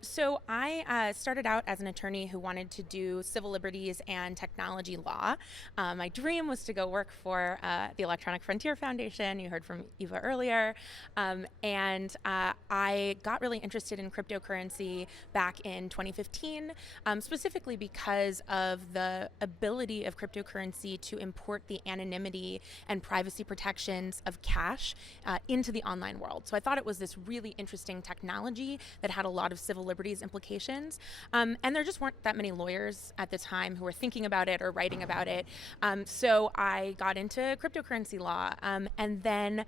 So I started out as an attorney who wanted to do civil liberties and technology law. My dream was to go work for the Electronic Frontier Foundation. You heard from Eva earlier. And I got really interested in cryptocurrency back in 2015, specifically because of the ability of cryptocurrency to import the anonymity and privacy protections of cash into the online world. So I thought it was this really interesting technology that had a lot of civil liberties implications. And there just weren't that many lawyers at the time who were thinking about it or writing about it. So I got into cryptocurrency law. And then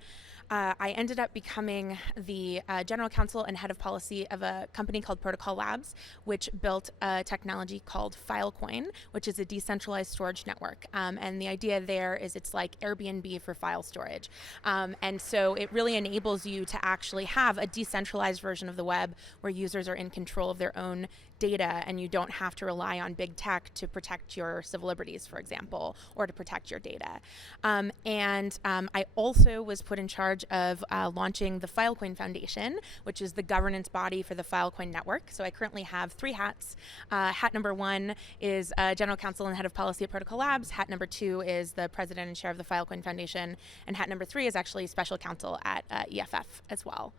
I ended up becoming the general counsel and head of policy of a company called Protocol Labs, which built a technology called Filecoin, which is a decentralized storage network. And the idea there is it's like Airbnb for file storage. And so it really enables you to actually have a decentralized version of the web where users are in control of their own data and you don't have to rely on big tech to protect your civil liberties, for example, or to protect your data. I also was put in charge of launching the Filecoin Foundation, which is the governance body for the Filecoin network. So I currently have 3 hats. Hat number 1 is general counsel and head of policy at Protocol Labs. Hat number 2 is the president and chair of the Filecoin Foundation. And hat number 3 is actually special counsel at EFF as well.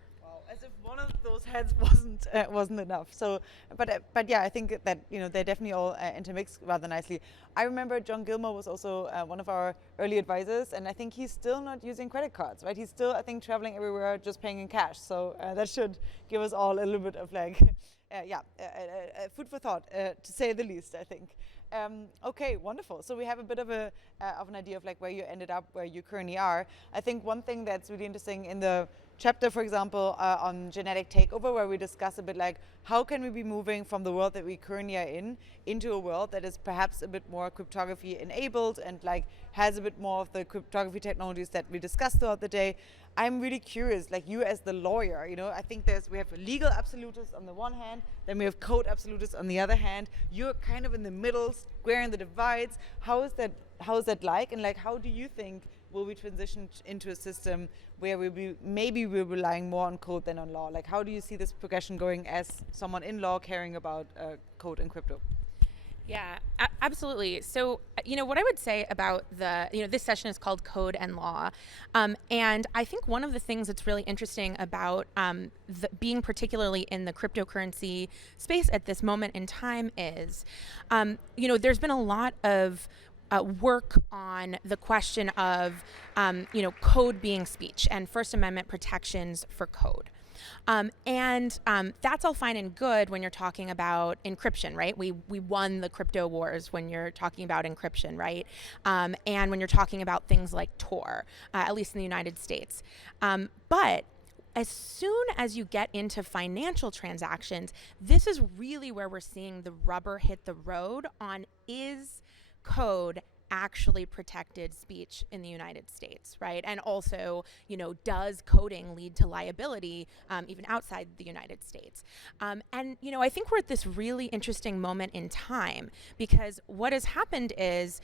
As if one of those heads wasn't enough. So, but yeah, I think that they're definitely all intermixed rather nicely. I remember John Gilmore was also one of our early advisors, and I think he's still not using credit cards, right? He's still, I think, traveling everywhere just paying in cash. So that should give us all a little bit of like, food for thought, to say the least, I think. Okay, wonderful. So we have a bit of an idea of like where you ended up, where you currently are. I think one thing that's really interesting in the chapter, for example, on genetic takeover, where we discuss a bit like how can we be moving from the world that we currently are in into a world that is perhaps a bit more cryptography enabled and like has a bit more of the cryptography technologies that we discussed throughout the day. I'm really curious, like you as the lawyer, I think we have legal absolutists on the one hand, then we have code absolutists on the other hand. You're kind of in the middle, squaring the divides. How is that like? And like, how do you think will we transition into a system where maybe we're relying more on code than on law? Like, how do you see this progression going as someone in law caring about code and crypto? Yeah, absolutely. So, what I would say about this session is called Code and Law. And I think one of the things that's really interesting about being particularly in the cryptocurrency space at this moment in time is, there's been a lot of work on the question of, code being speech and First Amendment protections for code. That's all fine and good when you're talking about encryption, right? We won the crypto wars when you're talking about encryption, right? And when you're talking about things like Tor, at least in the United States. But as soon as you get into financial transactions, this is really where we're seeing the rubber hit the road on is code actually protected speech in the United States, right? And also, does coding lead to liability even outside the United States? I think we're at this really interesting moment in time because what has happened is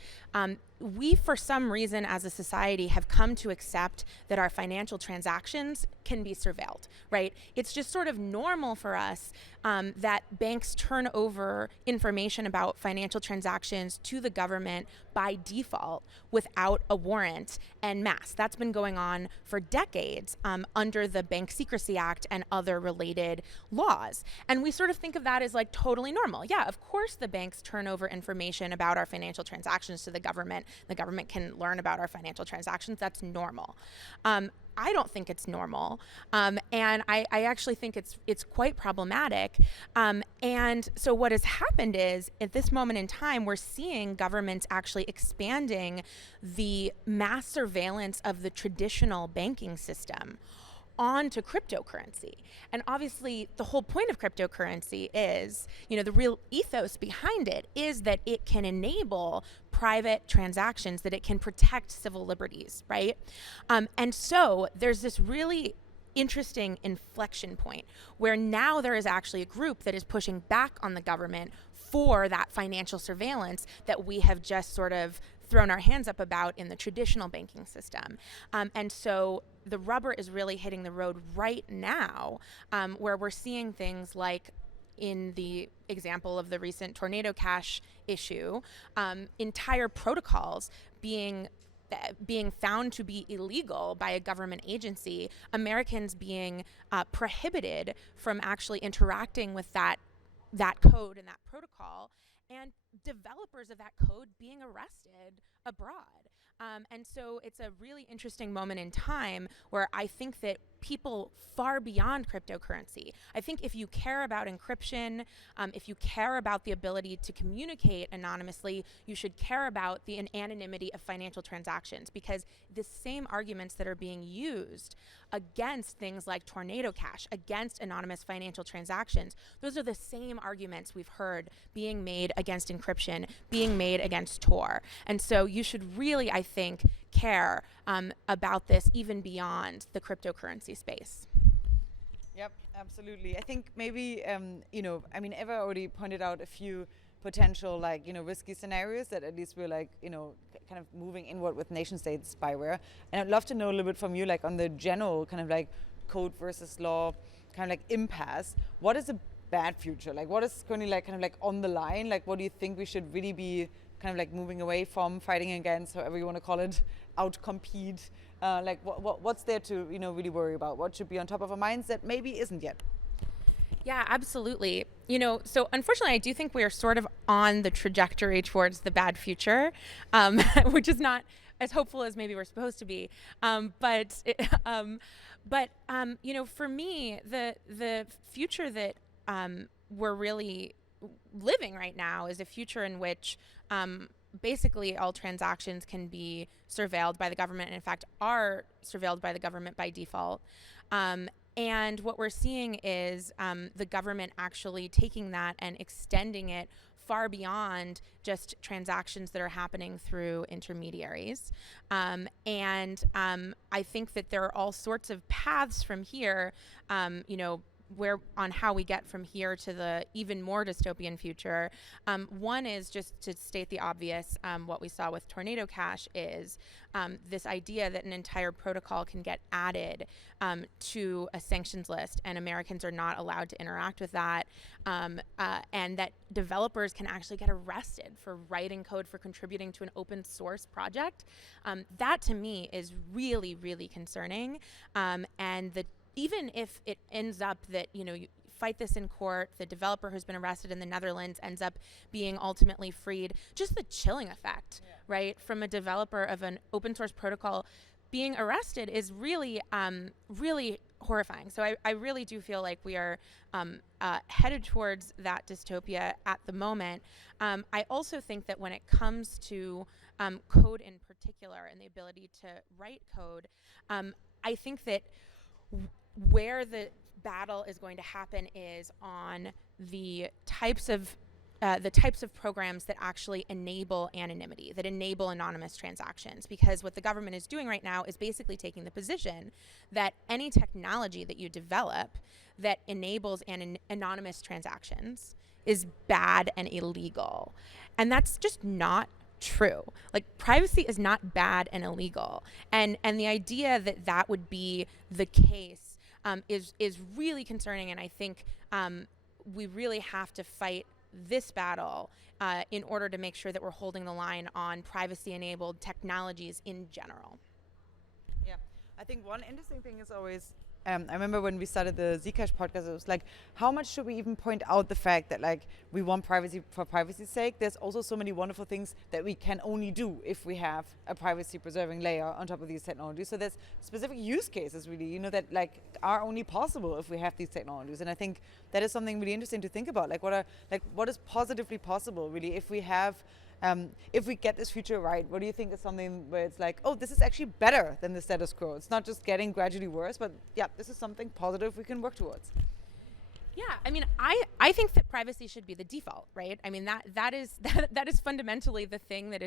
we, for some reason as a society, have come to accept that our financial transactions can be surveilled, right? It's just sort of normal for us that banks turn over information about financial transactions to the government by default without a warrant en masse. That's been going on for decades under the Bank Secrecy Act and other related laws. And we sort of think of that as like totally normal. Yeah, of course the banks turn over information about our financial transactions to the government. The government can learn about our financial transactions. That's normal. I don't think it's normal, and I actually think it's quite problematic. And so what has happened is, at this moment in time, we're seeing governments actually expanding the mass surveillance of the traditional banking system onto cryptocurrency. And obviously the whole point of cryptocurrency is, the real ethos behind it is that it can enable private transactions, that it can protect civil liberties, right? And so there's this really interesting inflection point where now there is actually a group that is pushing back on the government for that financial surveillance that we have just sort of thrown our hands up about in the traditional banking system. And so the rubber is really hitting the road right now, where we're seeing things like in the example of the recent Tornado Cash issue, entire protocols being found to be illegal by a government agency, Americans being prohibited from actually interacting with that code and that protocol, and developers of that code being arrested abroad. And so it's a really interesting moment in time where I think that people far beyond cryptocurrency, I think if you care about encryption, if you care about the ability to communicate anonymously, you should care about the anonymity of financial transactions, because the same arguments that are being used against things like Tornado Cash, against anonymous financial transactions, those are the same arguments we've heard being made against encryption, being made against Tor. And so you should really, I think, care about this even beyond the cryptocurrency space. Yep, absolutely. I think maybe, Eva already pointed out a few potential, risky scenarios that at least we're kind of moving inward with nation state spyware. And I'd love to know a little bit from you, on the general kind of code versus law kind of impasse. What is a bad future? What is currently on the line? What do you think we should really be kind of moving away from, fighting against, however you want to call it, outcompete? What's there to really worry about? What should be on top of our minds that maybe isn't yet? Yeah, absolutely. So unfortunately, I do think we are sort of on the trajectory towards the bad future, which is not as hopeful as maybe we're supposed to be. But for me, the future that we're really living right now is a future in which basically all transactions can be surveilled by the government, and in fact are surveilled by the government by default. And what we're seeing is the government actually taking that and extending it far beyond just transactions that are happening through intermediaries. And I think that there are all sorts of paths from here, where on how we get from here to the even more dystopian future. One is, just to state the obvious, what we saw with Tornado Cash is this idea that an entire protocol can get added to a sanctions list, and Americans are not allowed to interact with that, and that developers can actually get arrested for writing code, for contributing to an open source project. That to me is really, really concerning, and even if it ends up that, you fight this in court, the developer who's been arrested in the Netherlands ends up being ultimately freed, just the chilling effect, right, from a developer of an open source protocol being arrested is really, really horrifying. So I really do feel like we are headed towards that dystopia at the moment. I also think that when it comes to code in particular and the ability to write code, I think that where the battle is going to happen is on the types of programs that actually enable anonymity, that enable anonymous transactions. Because what the government is doing right now is basically taking the position that any technology that you develop that enables anonymous transactions is bad and illegal. And that's just not true. Privacy is not bad and illegal. And the idea that that would be the case is really concerning, and I think we really have to fight this battle in order to make sure that we're holding the line on privacy-enabled technologies in general. Yeah, I think one interesting thing is always, I remember when we started the Zcash podcast, it was how much should we even point out the fact that we want privacy for privacy's sake? There's also so many wonderful things that we can only do if we have a privacy preserving layer on top of these technologies. So there's specific use cases really, that are only possible if we have these technologies. And I think that is something really interesting to think about. What is positively possible really if we have if we get this future right? What do you think is something where it's oh, this is actually better than the status quo? It's not just getting gradually worse, but yeah, this is something positive we can work towards. Yeah, I think that privacy should be the default, right? That is fundamentally the thing that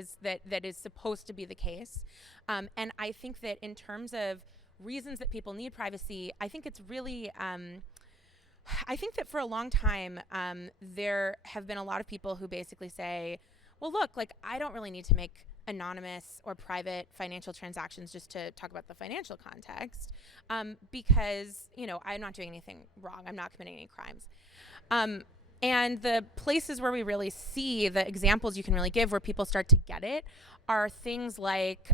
is supposed to be the case. And I think that in terms of reasons that people need privacy, I think it's really I think that for a long time there have been a lot of people who basically say, well, look, I don't really need to make anonymous or private financial transactions just to talk about the financial context, because, I'm not doing anything wrong. I'm not committing any crimes. And the places where we really see the examples you can really give where people start to get it are things like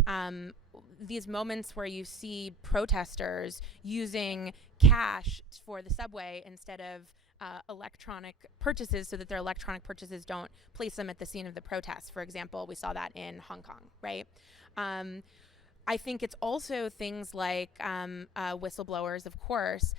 these moments where you see protesters using cash for the subway instead of electronic purchases, so that their electronic purchases don't place them at the scene of the protest. For example, we saw that in Hong Kong, right? I think it's also things like whistleblowers, of course,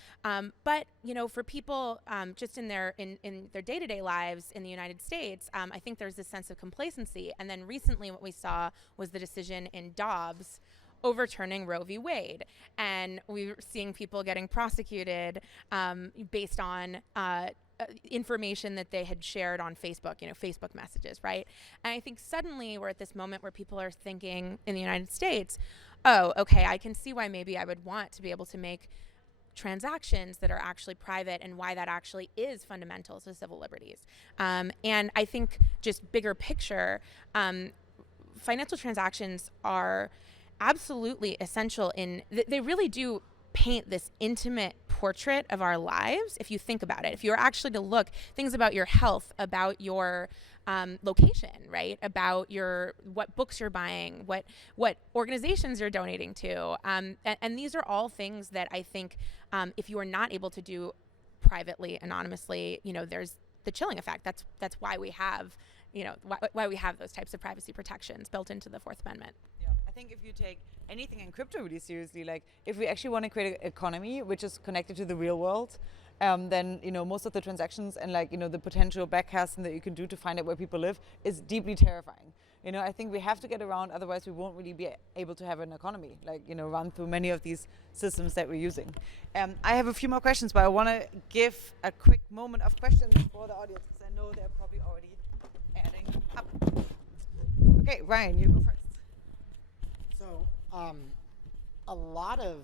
but for people just in their day-to-day lives in the United States, I think there's this sense of complacency. And then recently, what we saw was the decision in Dobbs overturning Roe v. Wade, and we're seeing people getting prosecuted based on information that they had shared on Facebook, Facebook messages, right? And I think suddenly we're at this moment where people are thinking in the United States, oh, okay, I can see why maybe I would want to be able to make transactions that are actually private, and why that actually is fundamental to civil liberties. And I think just bigger picture, financial transactions are absolutely essential they really do paint this intimate portrait of our lives. If you think about it, if you're actually to look things about your health, about your location, right, about what books you're buying, what organizations you're donating to, and these are all things that I think if you are not able to do privately, anonymously, there's the chilling effect. That's why we have why we have those types of privacy protections built into the Fourth Amendment. Yeah, I think if you take anything in crypto really seriously, like if we actually want to create an economy which is connected to the real world, then most of the transactions and the potential backcasting that you can do to find out where people live is deeply terrifying. I think we have to get around, otherwise we won't really be able to have an economy run through many of these systems that we're using. I have a few more questions, but I want to give a quick moment of questions for the audience, because I know they're probably already adding up. Okay, Ryan, you go first. So, a lot of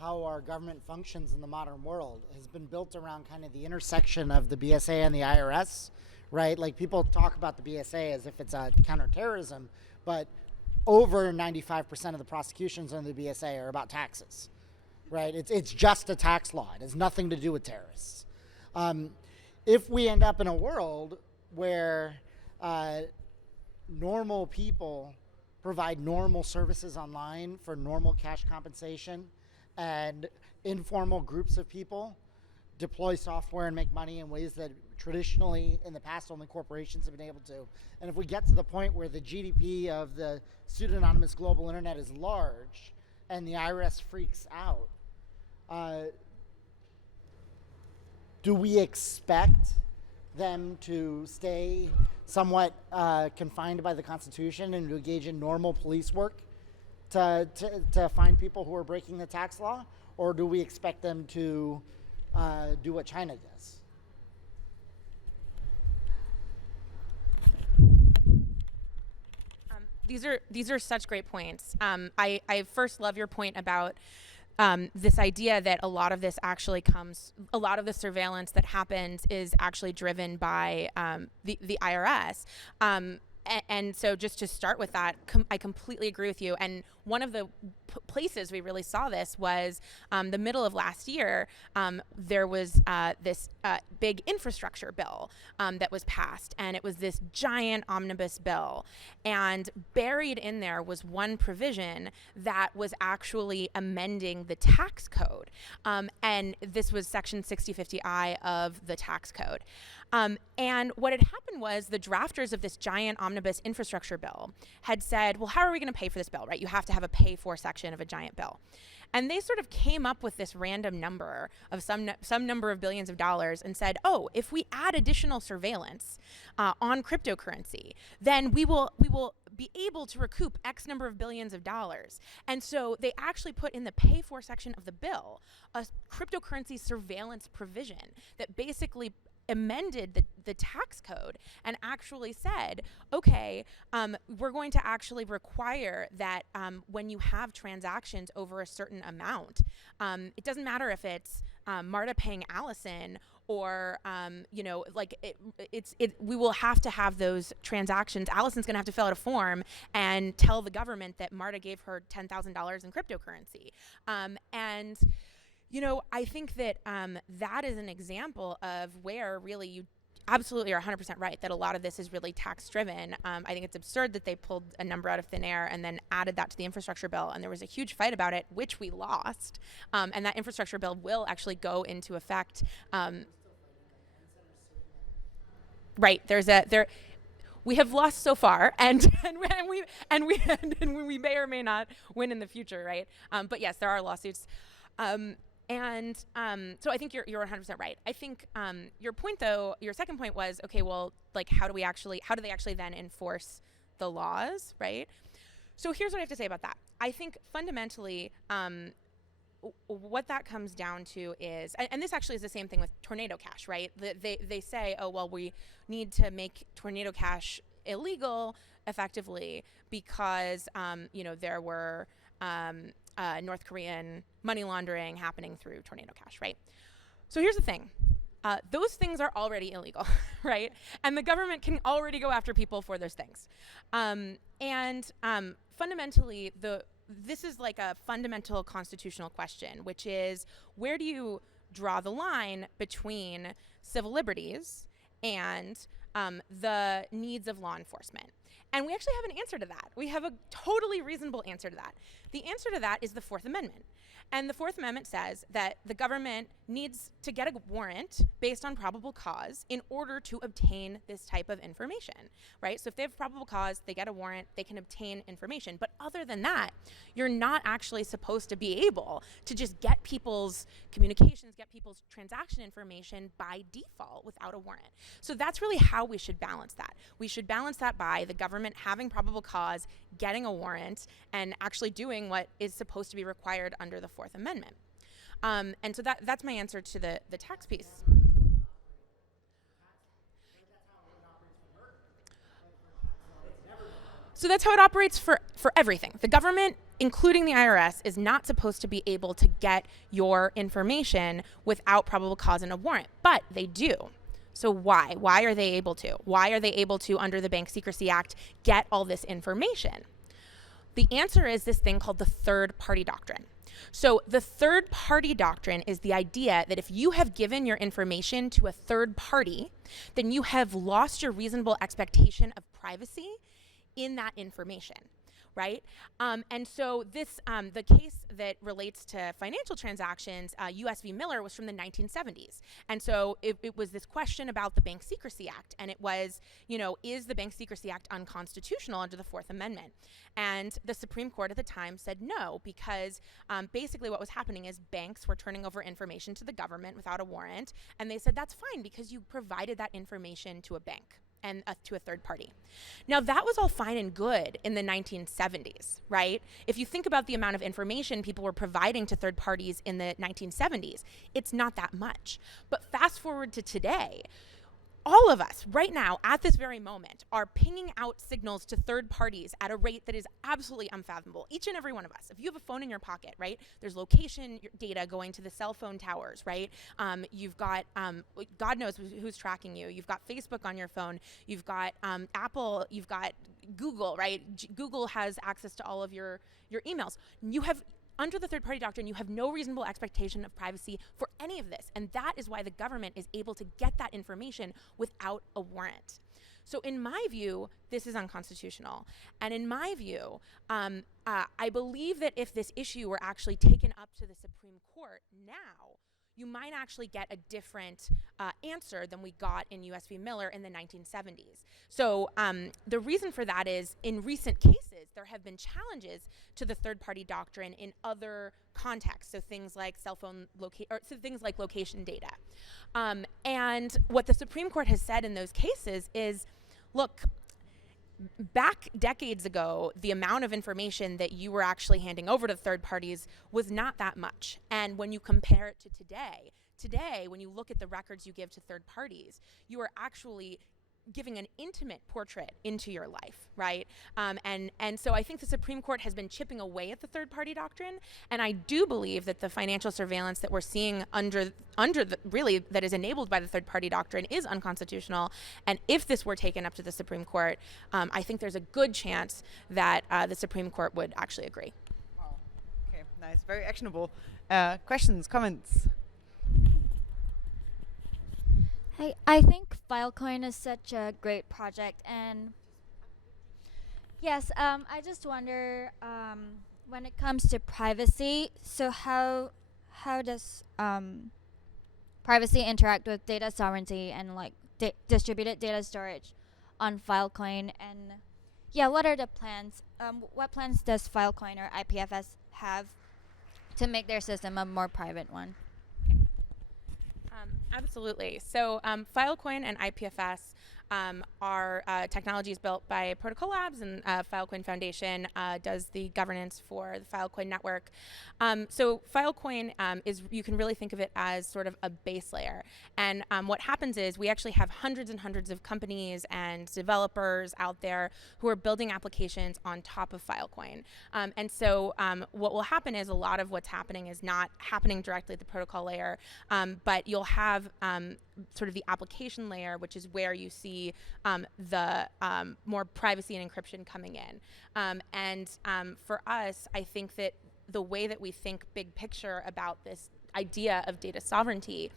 how our government functions in the modern world has been built around kind of the intersection of the BSA and the IRS, right? Like, people talk about the BSA as if it's a counterterrorism, but over 95% of the prosecutions under the BSA are about taxes, right? It's just a tax law. It has nothing to do with terrorists. If we end up in a world where normal people provide normal services online for normal cash compensation, and informal groups of people deploy software and make money in ways that traditionally in the past only corporations have been able to. And if we get to the point where the GDP of the pseudonymous global internet is large and the IRS freaks out, do we expect them to stay somewhat confined by the Constitution and to engage in normal police work to find people who are breaking the tax law? Or do we expect them to do what China does? These are such great points. I first love your point about this idea that a lot of this actually a lot of the surveillance that happens is actually driven by the IRS. And so just to start with that, I completely agree with you. And one of the places we really saw this was the middle of last year. There was this big infrastructure bill that was passed, and it was this giant omnibus bill. And buried in there was one provision that was actually amending the tax code. And this was Section 6050I of the tax code. And what had happened was the drafters of this giant omnibus infrastructure bill had said, well, how are we going to pay for this bill, right? You have to have a pay for section of a giant bill. And they sort of came up with this random number of some number of billions of dollars and said, oh, if we add additional surveillance on cryptocurrency, then we will be able to recoup X number of billions of dollars. And so they actually put in the pay for section of the bill a cryptocurrency surveillance provision that basically amended the tax code and actually said, okay, we're going to actually require that when you have transactions over a certain amount, it doesn't matter if it's Marta paying Allison or we will have to have those transactions. Allison's going to have to fill out a form and tell the government that Marta gave her $10,000 in cryptocurrency. I think that that is an example of where really absolutely are 100% right that a lot of this is really tax driven. I think it's absurd that they pulled a number out of thin air and then added that to the infrastructure bill, and there was a huge fight about it, which we lost. And that infrastructure bill will actually go into effect. Right, we have lost so far, and we may or may not win in the future, right? But yes, there are lawsuits. So I think you're 100% right. I think your point, though, your second point was, okay, well, like, how do they actually then enforce the laws, right? So here's what I have to say about that. I think fundamentally, what that comes down to is, and this actually is the same thing with Tornado Cash, right? They say, oh, well, we need to make Tornado Cash illegal effectively because, there were North Korean money laundering happening through Tornado Cash, right? So here's the thing. Those things are already illegal, right? And the government can already go after people for those things. Fundamentally, this is like a fundamental constitutional question, which is, where do you draw the line between civil liberties and the needs of law enforcement? And we actually have an answer to that. We have a totally reasonable answer to that. The answer to that is the Fourth Amendment. And the Fourth Amendment says that the government needs to get a warrant based on probable cause in order to obtain this type of information, right? So if they have probable cause, they get a warrant, they can obtain information. But other than that, you're not actually supposed to be able to just get people's communications, get people's transaction information by default without a warrant. So that's really how we should balance that. We should balance that by the government having probable cause, getting a warrant, and actually doing what is supposed to be required under the Fourth Amendment. And so that's my answer to the tax piece. So that's how it operates for everything. The government, including the IRS, is not supposed to be able to get your information without probable cause and a warrant, but they do. So why? Why are they able to? Why are they able to, under the Bank Secrecy Act, get all this information? The answer is this thing called the third-party doctrine. So the third-party doctrine is the idea that if you have given your information to a third party, then you have lost your reasonable expectation of privacy in that information, right? And so this, the case that relates to financial transactions, US v. Miller, was from the 1970s. And so it was this question about the Bank Secrecy Act. And it was, is the Bank Secrecy Act unconstitutional under the Fourth Amendment? And the Supreme Court at the time said no, because basically what was happening is banks were turning over information to the government without a warrant. And they said that's fine because you provided that information to a bank and to a third party. Now, that was all fine and good in the 1970s, right? If you think about the amount of information people were providing to third parties in the 1970s, it's not that much. But fast forward to today, all of us right now at this very moment are pinging out signals to third parties at a rate that is absolutely unfathomable. Each and every one of us. If you have a phone in your pocket, right, there's location data going to the cell phone towers, right? You've got, God knows who's tracking you. You've got Facebook on your phone. You've got Apple. You've got Google, right? Google has access to all of your emails. You have, under the third-party doctrine, you have no reasonable expectation of privacy for any of this. And that is why the government is able to get that information without a warrant. So in my view, this is unconstitutional. And in my view, I believe that if this issue were actually taken up to the Supreme Court now, you might actually get a different answer than we got in US v. Miller in the 1970s. So the reason for that is, in recent cases, there have been challenges to the third-party doctrine in other contexts. So things like things like location data. And what the Supreme Court has said in those cases is, look, back decades ago, the amount of information that you were actually handing over to third parties was not that much. And when you compare it to today, when you look at the records you give to third parties, you are actually giving an intimate portrait into your life, right? And so I think the Supreme Court has been chipping away at the third-party doctrine, and I do believe that the financial surveillance that we're seeing that is enabled by the third-party doctrine is unconstitutional. And if this were taken up to the Supreme Court, I think there's a good chance that the Supreme Court would actually agree. Wow. Okay, nice, very actionable. Questions, comments? Hey, I think Filecoin is such a great project, and yes, I just wonder when it comes to privacy. So how does privacy interact with data sovereignty and like distributed data storage on Filecoin? And yeah, what are the plans? What plans does Filecoin or IPFS have to make their system a more private one? Absolutely. So Filecoin and IPFS are technologies built by Protocol Labs, and Filecoin Foundation does the governance for the Filecoin network. So Filecoin is, you can really think of it as sort of a base layer. And what happens is we actually have hundreds and hundreds of companies and developers out there who are building applications on top of Filecoin. And so what will happen is a lot of what's happening is not happening directly at the protocol layer, but you'll have sort of the application layer, which is where you see the more privacy and encryption coming in. And for us, I think that the way that we think big picture about this idea of data sovereignty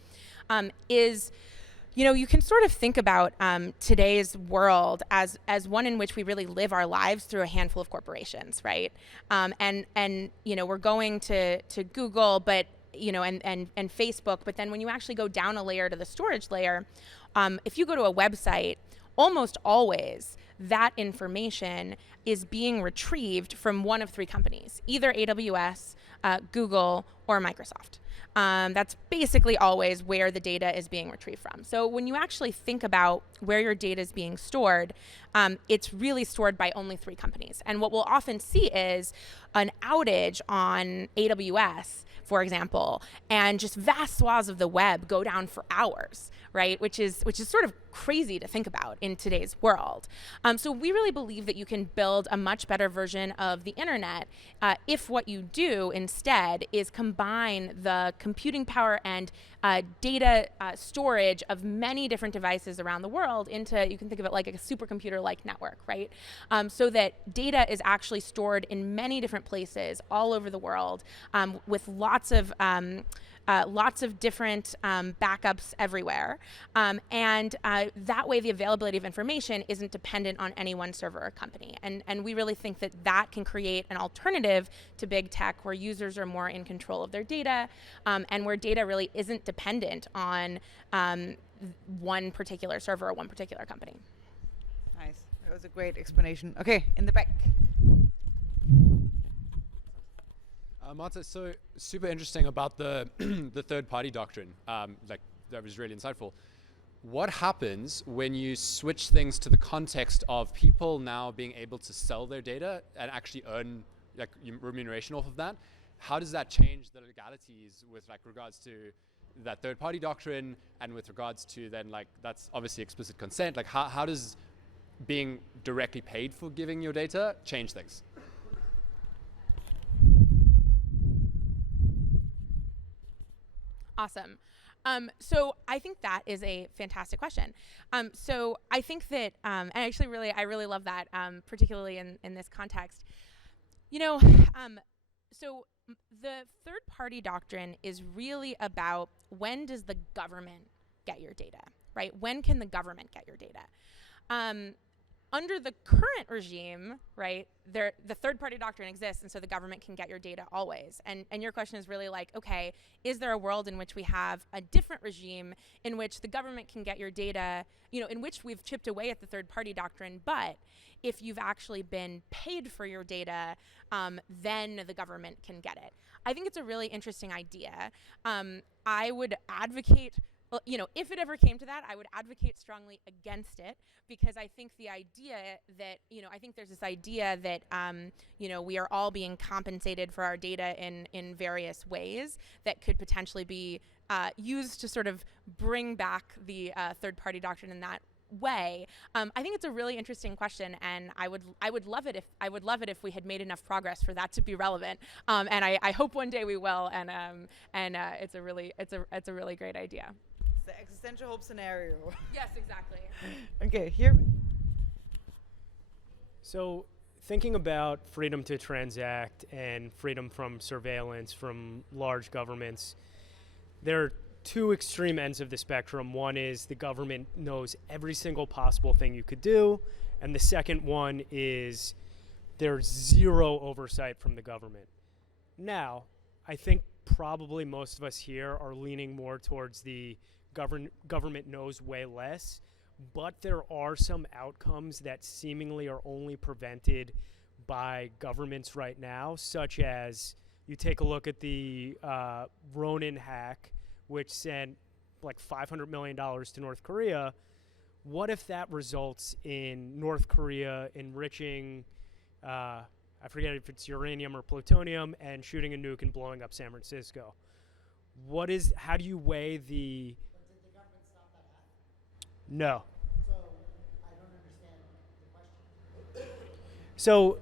is, you can sort of think about today's world as one in which we really live our lives through a handful of corporations, right? And we're going to Google, but and Facebook, but then when you actually go down a layer to the storage layer, if you go to a website, almost always that information is being retrieved from one of three companies, either AWS, Google, or Microsoft. That's basically always where the data is being retrieved from. So when you actually think about where your data is being stored, it's really stored by only three companies. And what we'll often see is an outage on AWS, for example, and just vast swaths of the web go down for hours, right? Which is sort of crazy to think about in today's world. So we really believe that you can build a much better version of the internet if what you do instead is combine the computing power and data storage of many different devices around the world into, you can think of it like a supercomputer-like network, right? So that data is actually stored in many different places all over the world with lots of different backups everywhere. And that way the availability of information isn't dependent on any one server or company. And we really think that that can create an alternative to big tech where users are more in control of their data and where data really isn't dependent on one particular server or one particular company. Nice. That was a great explanation. Okay, in the back. Marta, so super interesting about the the third-party doctrine. Like that was really insightful. What happens when you switch things to the context of people now being able to sell their data and actually earn like remuneration off of that? How does that change the legalities with like regards to that third-party doctrine and with regards to then like that's obviously explicit consent? Like how does being directly paid for giving your data change things? Awesome. So I think that is a fantastic question. So I think that, and actually I really love that, particularly in this context. So the third-party doctrine is really about when does the government get your data, right? When can the government get your data? Under the current regime, right, the third-party doctrine exists, and so the government can get your data always. And your question is really like, okay, is there a world in which we have a different regime in which the government can get your data, in which we've chipped away at the third-party doctrine, but if you've actually been paid for your data, then the government can get it? I think it's a really interesting idea. I would advocate, if it ever came to that, I would advocate strongly against it, because I think the idea that, I think there's this idea that, we are all being compensated for our data in various ways that could potentially be used to sort of bring back the third-party doctrine in that way. I think it's a really interesting question, and I would love it if we had made enough progress for that to be relevant. And I hope one day we will. And it's a really great idea. The existential hope scenario. Yes, exactly. Okay, here. So thinking about freedom to transact and freedom from surveillance from large governments, there are two extreme ends of the spectrum. One is the government knows every single possible thing you could do, and the second one is there's zero oversight from the government. Now, I think probably most of us here are leaning more towards the government knows way less, but there are some outcomes that seemingly are only prevented by governments right now, such as you take a look at the Ronin hack, which sent like $500 million to North Korea. What if that results in North Korea enriching, I forget if it's uranium or plutonium, and shooting a nuke and blowing up San Francisco? How do you weigh the... But did the government stop that hack? No. So I don't understand the question. So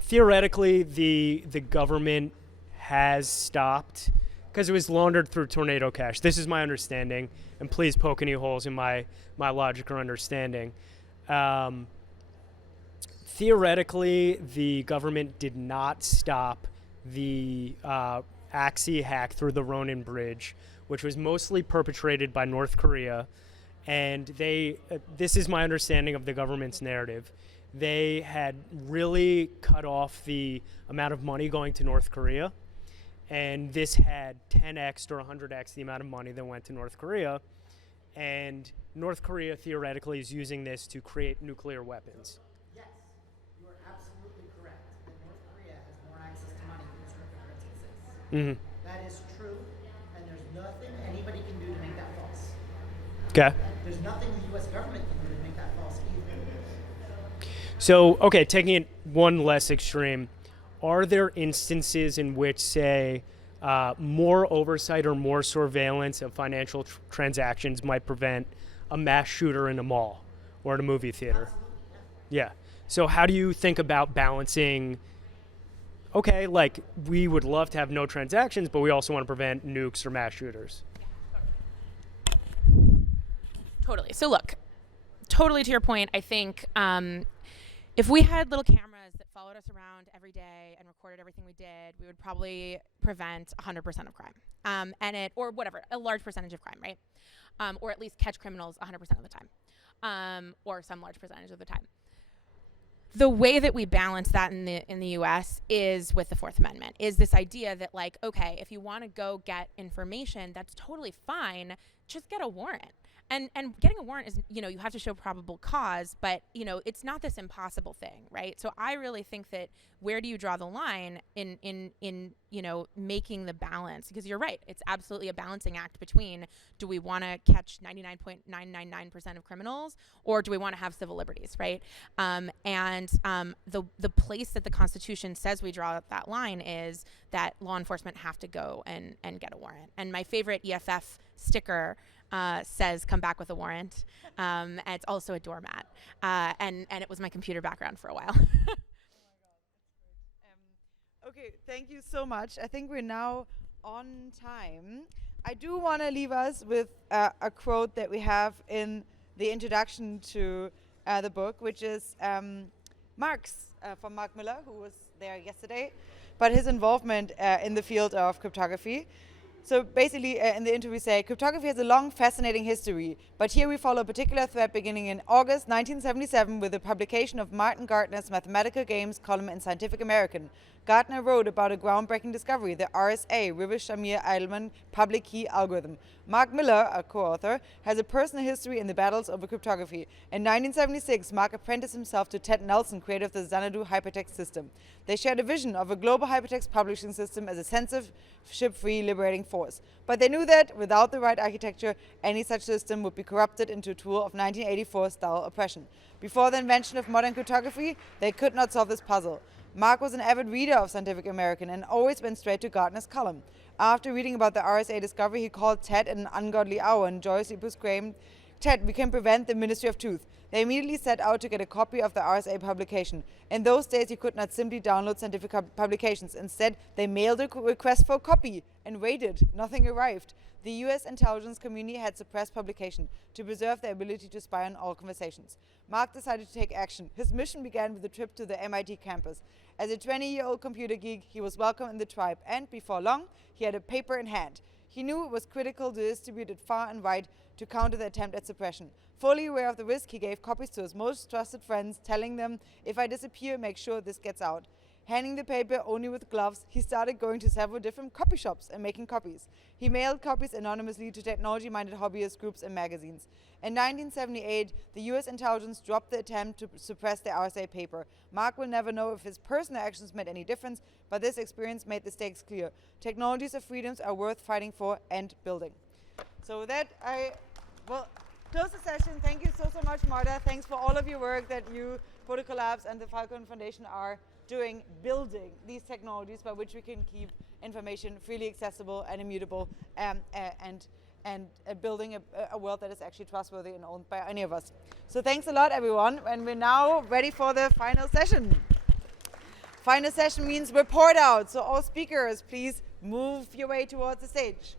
theoretically, the government has stopped, because it was laundered through Tornado Cash. This is my understanding, and please poke any holes in my logic or understanding. Theoretically, the government did not stop the Axie hack through the Ronin Bridge, which was mostly perpetrated by North Korea. And this is my understanding of the government's narrative. They had really cut off the amount of money going to North Korea. And this had 10x or 100x the amount of money that went to North Korea. And North Korea theoretically is using this to create nuclear weapons. Yes, you are absolutely correct. That North Korea has more access to money than cryptocurrency exists. That is true, and there's nothing anybody can do to make that false. Okay. There's nothing the U.S. government can do to make that false either. So, okay, taking it one less extreme, are there instances in which, say, more oversight or more surveillance of financial transactions might prevent a mass shooter in a mall or at a movie theater? Yeah. So how do you think about balancing, okay, like we would love to have no transactions, but we also want to prevent nukes or mass shooters? Totally. So look, totally to your point, I think if we had little cameras that followed us around every day and recorded everything we did, we would probably prevent 100% of crime, or whatever, a large percentage of crime, right? Or at least catch criminals 100% of the time, or some large percentage of the time. The way that we balance that in the U.S. is with the Fourth Amendment, is this idea that, like, okay, if you want to go get information, that's totally fine, just get a warrant. And getting a warrant is, you have to show probable cause, but, it's not this impossible thing, right? So I really think that where do you draw the line in making the balance? Because you're right, it's absolutely a balancing act between, do we want to catch 99.999% of criminals, or do we want to have civil liberties, right? The place that the Constitution says we draw that line is that law enforcement have to go and get a warrant. And my favorite EFF sticker says come back with a warrant, and it's also a doormat, and it was my computer background for a while. Okay, thank you so much. I think we're now on time. I do want to leave us with a quote that we have in the introduction to the book, which is Mark's, from Mark Miller, who was there yesterday, but his involvement in the field of cryptography. So basically, in the interview, we say, cryptography has a long, fascinating history, but here we follow a particular thread beginning in August 1977 with the publication of Martin Gardner's Mathematical Games column in Scientific American. Gardner wrote about a groundbreaking discovery, the RSA, Rivers-Shamir-Edelman public key algorithm. Mark Miller, a co-author, has a personal history in the battles over cryptography. In 1976, Mark apprenticed himself to Ted Nelson, creator of the Xanadu hypertext system. They shared a vision of a global hypertext publishing system as a censorship-free liberating force. But they knew that, without the right architecture, any such system would be corrupted into a tool of 1984-style oppression. Before the invention of modern cryptography, they could not solve this puzzle. Mark was an avid reader of Scientific American and always went straight to Gardner's column. After reading about the RSA discovery, he called Ted at an ungodly hour and joyously proclaimed, "Ted, we can prevent the Ministry of Truth." They immediately set out to get a copy of the RSA publication. In those days, you could not simply download scientific publications. Instead, they mailed a request for a copy and waited. Nothing arrived. The US intelligence community had suppressed publication to preserve their ability to spy on all conversations. Mark decided to take action. His mission began with a trip to the MIT campus. As a 20-year-old computer geek, he was welcome in the tribe, and before long, he had a paper in hand. He knew it was critical to distribute it far and wide to counter the attempt at suppression. Fully aware of the risk, he gave copies to his most trusted friends, telling them, "If I disappear, make sure this gets out." Handing the paper only with gloves, he started going to several different copy shops and making copies. He mailed copies anonymously to technology-minded hobbyist groups and magazines. In 1978, the US intelligence dropped the attempt to suppress the RSA paper. Mark will never know if his personal actions made any difference, but this experience made the stakes clear. Technologies of freedoms are worth fighting for and building. So with that, I will close the session. Thank you so much, Marta. Thanks for all of your work that you, Protocol Labs and the Filecoin Foundation are doing, building these technologies by which we can keep information freely accessible and immutable, and building a world that is actually trustworthy and owned by any of us. So thanks a lot, everyone, and we're now ready for the final session. Final session means report out, so all speakers, please move your way towards the stage.